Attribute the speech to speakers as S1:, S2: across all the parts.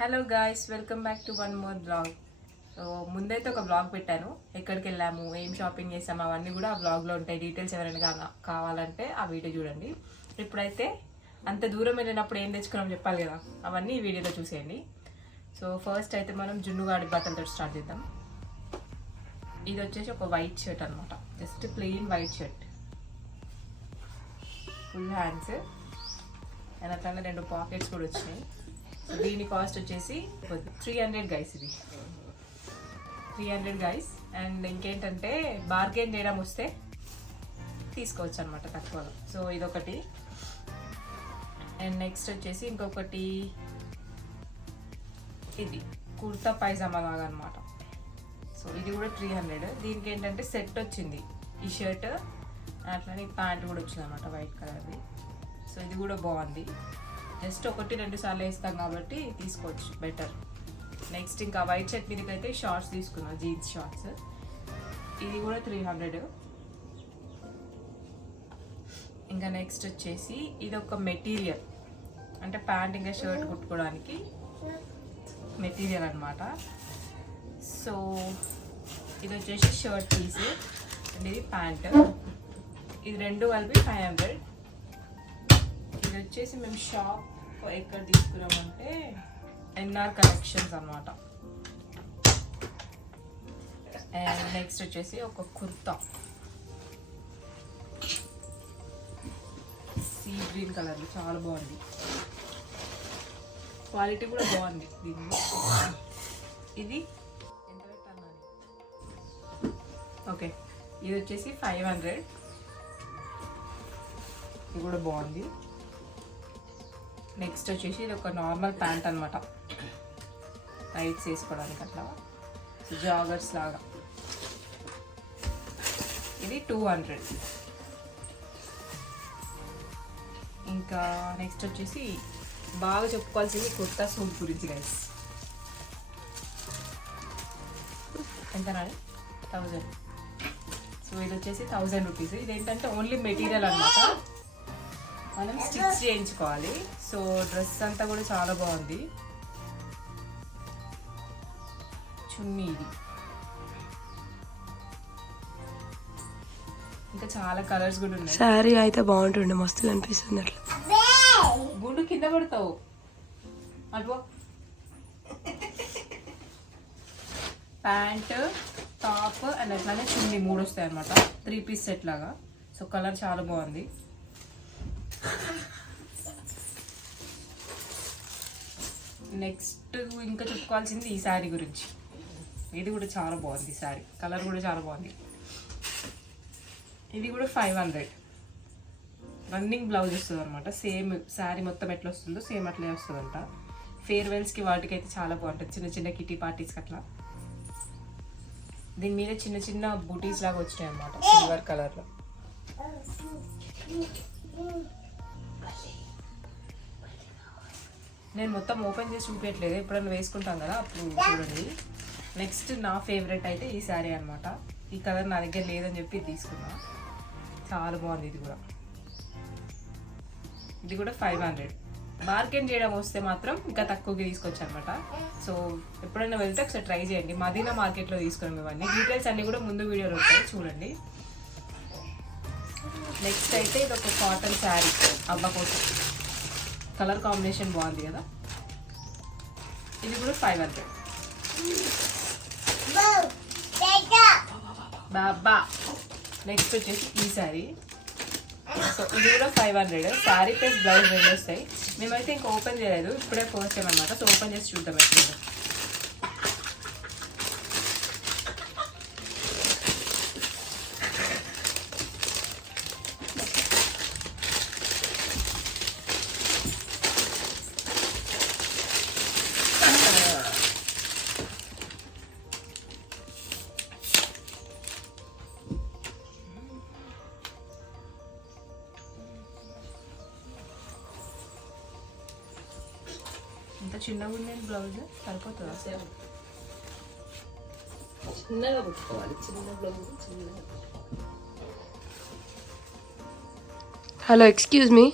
S1: Hello guys welcome back to one more blog so ముందైతే ఒక blog పెట్టాను. ఎక్కడికి వెళ్ళాము ఏం షాపింగ్ చేసాము అవన్నీ కూడా ఆ బ్లాగ్లో ఉంటాయి. డీటెయిల్స్ ఎవరైనా కావాలంటే ఆ వీడియో చూడండి. ఇప్పుడైతే అంత దూరం వెళ్ళినప్పుడు ఏం తెచ్చుకున్నాం చెప్పాలి కదా? అవన్నీ ఈ వీడియోలో చూసేయండి. సో ఫస్ట్ అయితే మనం జున్నుగాడి బట్టలతో స్టార్ట్ చేద్దాం. ఇది వచ్చేసి ఒక వైట్ షర్ట్ అనమాట just plain white shirt full hands and అట్లానే రెండు పాకెట్స్ కూడా వచ్చినాయి. దీని కాస్ట్ వచ్చేసి త్రీ హండ్రెడ్ గైస్ ఇది. త్రీ హండ్రెడ్ గైస్ అండ్ ఇంకేంటంటే బార్గెన్ చేయడం వస్తే తీసుకోవచ్చు అనమాట తక్కువలో సో ఇదొకటి. అండ్ నెక్స్ట్ వచ్చేసి ఇంకొకటి. ఇది కుర్తా పైజామా లాగా అనమాట సో ఇది కూడా త్రీ హండ్రెడ్ దీనికి ఏంటంటే సెట్ వచ్చింది. ఈ షర్ట్ అట్లానే ప్యాంట్ కూడా వచ్చింది అనమాట వైట్ కలర్ది సో ఇది కూడా బాగుంది. జస్ట్ ఒకటి రెండు సార్లు వేస్తాం కాబట్టి తీసుకోవచ్చు బెటర్ నెక్స్ట్ ఇంకా వైట్ షర్ట్ మీదకి అయితే షార్ట్స్ తీసుకున్నాం జీన్స్ షార్ట్స్ ఇది కూడా త్రీ హండ్రెడ్ ఇంకా నెక్స్ట్ వచ్చేసి ఇది ఒక మెటీరియల్ అంటే ప్యాంట్ ఇంకా షర్ట్ కుట్టుకోవడానికి మెటీరియల్ అనమాట సో ఇది వచ్చేసి షర్ట్ పీస్ అండ్ ఇది ప్యాంట్ ఇది రెండు కలిపి ఫైవ్ హండ్రెడ్ వచ్చేసి మేము షాప్ ఎక్కడ తీసుకున్నామంటే ఎన్ఆర్ కలెక్షన్స్ అన్నమాట. అండ్ నెక్స్ట్ వచ్చేసి ఒక కుర్తా. సీ గ్రీన్ కలర్ చాలా బాగుంది. క్వాలిటీ కూడా బాగుంది దీన్ని ఇది ఎంత పెట్టాను ఓకే ఇది వచ్చేసి ఫైవ్ హండ్రెడ్. ఇది కూడా బాగుంది. నెక్స్ట్ వచ్చేసి ఇది ఒక నార్మల్ ప్యాంట్ అనమాట నైట్స్ వేసుకోవడానికి అట్లా. జాగర్స్ లాగా. ఇది టూ హండ్రెడ్. ఇంకా నెక్స్ట్ వచ్చేసి బాగా చెప్పుకోవాల్సింది కుర్తా సూట్ గురించి గైస్ ఎంతనండి థౌజండ్. సో ఇది వచ్చేసి థౌజండ్ రూపీస్. ఇదేంటంటే ఓన్లీ మెటీరియల్ అన్నమాట. మనం స్టిచ్ చేయించుకోవాలి. సో డ్రెస్ అంతా కూడా చాలా బాగుంది. చున్నీ ఇది. ఇంకా చాలా కలర్స్ కూడా ఉన్నాయి.
S2: శారీ అయితే బాగుంటుండే మస్తు కనిపిస్తుంది అట్లా.
S1: గుండు కింద పడతావు. అటు ప్యాంట్ టాప్ అండ్ అట్లానే చున్నీ మూడు వస్తాయి అనమాట త్రీ పీస్ సెట్ లాగా. సో కలర్ చాలా బాగుంది. నెక్స్ట్ ఇంకా చెప్పుకోవాల్సింది ఈ శారీ గురించి. ఇది కూడా చాలా బాగుంది ఈ శారీ. కలర్ కూడా చాలా బాగుంది. ఇది కూడా ఫైవ్ హండ్రెడ్. రన్నింగ్ బ్లౌజ్ వస్తుంది అనమాట సేమ్ శారీ మొత్తం ఎట్లా వస్తుందో సేమ్ అట్లే వస్తుందంట. ఫేర్వెల్స్కి వాటికి అయితే చాలా బాగుంటుంది. చిన్న చిన్న కిటీ పార్టీస్కి అట్లా దీని మీద చిన్న చిన్న బూటీస్ లాగా వచ్చినాయి అనమాట సిల్వర్ కలర్లో. నేను మొత్తం ఓపెన్ చేసి చూపించట్లేదు ఎప్పుడైనా వేసుకుంటాం కదా అప్పుడు చూడండి. నెక్స్ట్ నా ఫేవరెట్ అయితే ఈ శారీ అనమాట ఈ కలర్ నా దగ్గర లేదని చెప్పి తీసుకున్నా. చాలా బాగుంది ఇది కూడా. ఇది కూడా ఫైవ్ హండ్రెడ్ మార్కెట్ చేయడం వస్తే మాత్రం ఇంకా తక్కువకి తీసుకొచ్చు అనమాట సో ఎప్పుడైనా వెళ్తే ఒకసారి ట్రై చేయండి. మదీనా మార్కెట్లో తీసుకున్నాం ఇవన్నీ. డీటెయిల్స్ అన్నీ కూడా ముందు వీడియోలో ఉంటాయి. చూడండి. నెక్స్ట్ అయితే ఇది ఒక కాటన్ శారీ అబ్బా కోసం. కలర్ కాంబినేషన్ బాగుంది కదా. ఇది కూడా ఫైవ్ హండ్రెడ్ బాబా నెక్స్ట్ వచ్చేసి ఈ శారీ సో ఇది కూడా five hundred sari plus blouse రెండు వస్తాయి. మేమైతే ఇంకా ఓపెన్ చేయలేదు. ఇప్పుడే ఫస్ట్ టైం అనమాట సో ఓపెన్ చేసి చూద్దాం ఎట్లా చిన్నగా ఉంది బ్లౌజ్ సరిపోతుందా? సార్
S3: చిన్నగా కుట్టుకోవాలి. చిన్న బ్లౌజ్ చిన్నగా.
S2: Hello excuse me.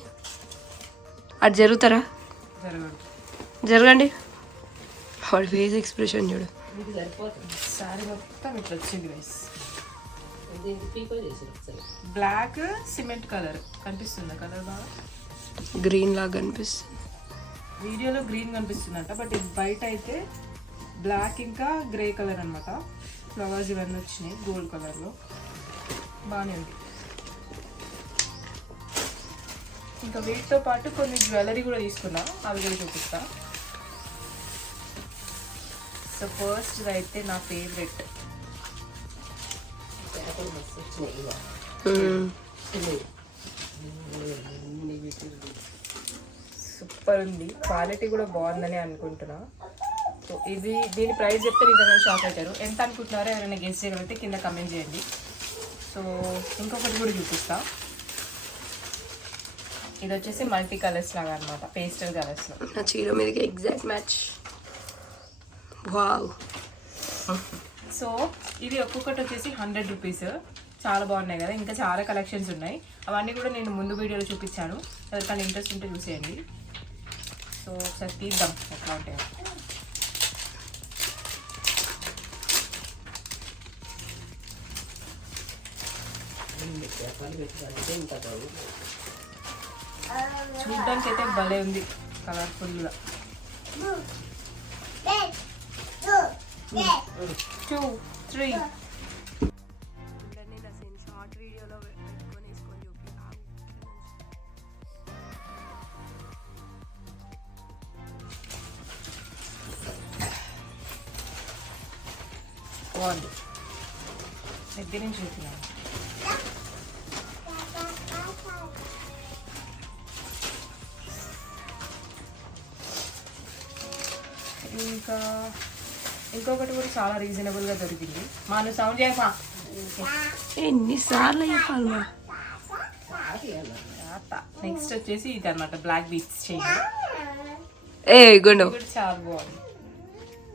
S2: అటు జరుగుతారా? జరగండి. వాడి ఫేస్ ఎక్స్ప్రెషన్ చూడు.
S1: Black cement colour. కనిపిస్తుందా కలర్ బాగా?
S2: గ్రీన్ లాగా కనిపిస్తుంది
S1: వీడియోలో గ్రీన్ కనిపిస్తుందంట బట్ ఇది బయట అయితే బ్లాక్ ఇంకా గ్రే కలర్ అనమాట ఫ్లవర్స్ ఇవన్నీ వచ్చినాయి గోల్డ్ కలర్లో. బాగానే ఉంది. ఇంకా వీటితో పాటు కొన్ని జ్యువెలరీ కూడా తీసుకున్నా అవి కూడా చూపిస్తా. సో ఫస్ట్ అయితే నా ఫేవరెట్
S3: వచ్చినాయి ఇక
S2: మ్మ్.
S3: చిన్నవి అన్ని వీటికి
S1: సూపర్ ఉంది. క్వాలిటీ కూడా బాగుందని అనుకుంటున్నా. సో ఇది దీని ప్రైస్ చెప్తే నిజంగా షాక్ అవుతారు. ఎంత అనుకుంటున్నారో ఎవరైనా గెస్ట్ చేయగలిగితే కింద కమెంట్ చేయండి. సో ఇంకొకటి కూడా చూపిస్తా. ఇది వచ్చేసి మల్టీ కలర్స్ లాగా అనమాట పేస్టల్ కలర్స్లో
S2: నా చీర మీదకి ఎగ్జాక్ట్ మ్యాచ్ వావ్
S1: సో ఇది ఒక్కొక్కటి వచ్చేసి హండ్రెడ్ రూపీస్ చాలా బాగున్నాయి కదా. ఇంకా చాలా కలెక్షన్స్ ఉన్నాయి. అవన్నీ కూడా నేను ముందు వీడియోలో చూపించాను. ఎవరికైనా ఇంట్రెస్ట్ ఉంటే చూసేయండి. సో ఒకసారి తీద్దాం ఎట్లా ఉంటాయో
S3: అన్ని చేపలు పెట్టుకోవాలంటే ఇంత బాగుంది
S1: చూడడానికి అయితే భలే ఉంది కలర్ఫుల్గా టూ త్రీ బాగుంది. దగ్గర నుంచి చూస్తున్నాను ఇంకా ఇంకొకటి కూడా చాలా రీజనబుల్గా దొరికింది. మా నువ్వు సౌండ్ చేయమా
S2: ఎన్నిసార్లు చెప్పాలి మా
S1: నెక్స్ట్ వచ్చేసి ఇది అనమాట బ్లాక్ బీచ్ చేయండి
S2: ఏ గుండు
S1: చాలా బాగుంది.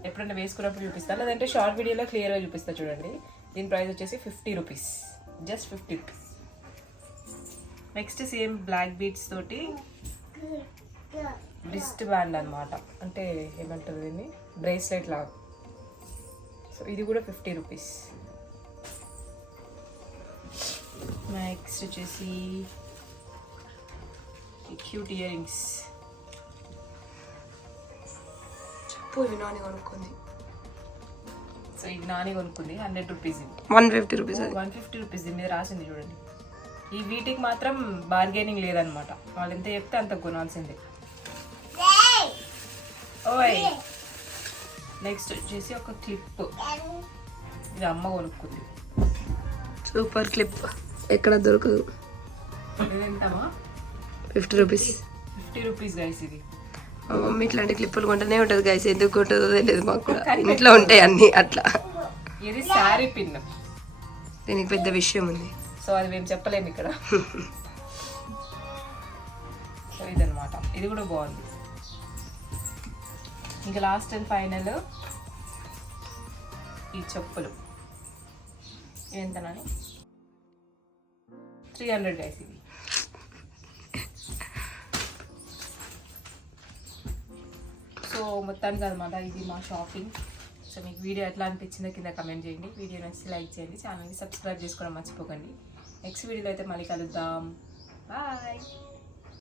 S1: ఎప్పుడైనా వేసుకున్నప్పుడు చూపిస్తా. లేదంటే షార్ట్ వీడియోలో క్లియర్గా చూపిస్తా చూడండి. దీని ప్రైస్ వచ్చేసి fifty rupees just fifty rupees next same black beads తోటి రిస్ట్ బ్యాండ్ అనమాట అంటే ఏమంటారు దీన్ని? బ్రేస్లెట్ లాగా సో ఇది కూడా ఫిఫ్టీ రూపీస్ నెక్స్ట్ వచ్చేసి క్యూట్ ఇయర్ రింగ్స్
S2: చెప్పు వినాని కొనుక్కుంది.
S1: సో ఇది నాని కొనుక్కుంది హండ్రెడ్ రూపీస్ ఇది
S2: వన్ ఫిఫ్టీ రూపీస్ అది.
S1: వన్ ఫిఫ్టీ రూపీస్ మీద రాసింది చూడండి. ఈ వీటికి మాత్రం బార్గెనింగ్ లేదనమాట వాళ్ళు ఎంత చెప్తే అంత కొనాల్సిందే. ఓయ్! నెక్స్ట్ వచ్చేసి ఒక క్లిప్ ఇది అమ్మ కొనుక్కుంది.
S2: సూపర్ క్లిప్ ఎక్కడ దొరకదు. Fifty rupees
S1: fifty rupees guys ఇది.
S2: మా మమ్మీ ఇట్లాంటి క్లిప్పులు కొంటూనే ఉంటుంది గైస్ ఎందుకు కొంటుందో తెలియదు మాకు కూడా. ఇంట్లో ఉంటాయి అన్ని అట్లా.
S1: ఇది శారీ పిన్.
S2: దీనికి పెద్ద విషయం ఉంది.
S1: సో అది మేము చెప్పలేము ఇక్కడ. సో ఇదనమాట ఇది కూడా బాగుంది. ఇంకా లాస్ట్ అండ్ ఫైనల్ ఈ చెప్పులు. ఎంతనని త్రీ హండ్రెడ్ గైస్ ఇది మొత్తానికి అనమాట ఇది మా షాపింగ్. సో మీకు వీడియో ఎట్లా అనిపించిందో కింద కమెంట్ చేయండి. వీడియో నచ్చి లైక్ చేయండి. ఛానల్ని సబ్స్క్రైబ్ చేసుకోవడం మర్చిపోకండి. నెక్స్ట్ వీడియోలో అయితే మళ్ళీ కలుద్దాం. బాయ్.